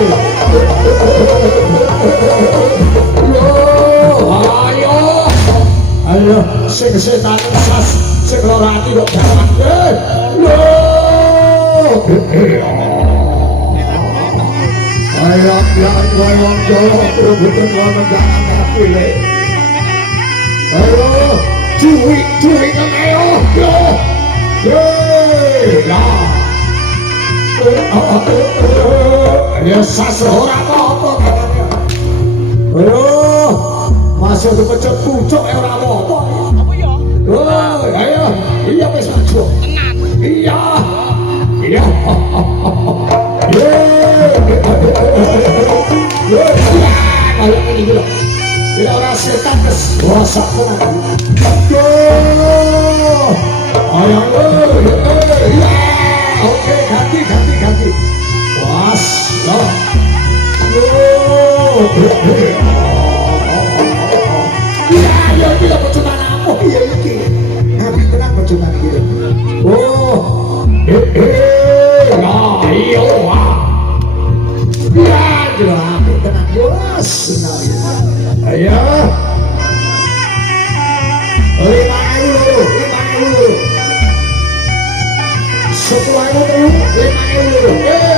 Ayo, sing setan sas, sing ora ati kok jalan. Ayo, jangan goyang jolok, betul goyang jangan kaki le. Ayo, cuy kan ayo, lah. Ya sas ora apa-apa katanya. Ayo, masih dipecet pucuk ora apa-apa. Apa ya? Oh, ayo, iya wis maju. Tenang. Iya. Kayak ini dulu. Tidak orang setan kes. Wasak tenang. Ayo, oke, ganti. Was, ya, kita percuma apa? Iya, ini. Nabi tenang percuma gitu. Oh, iya, ya, nabi tenang jelas. Ayo, 5.000 dulu. 10.000 dulu, 5.000 dulu.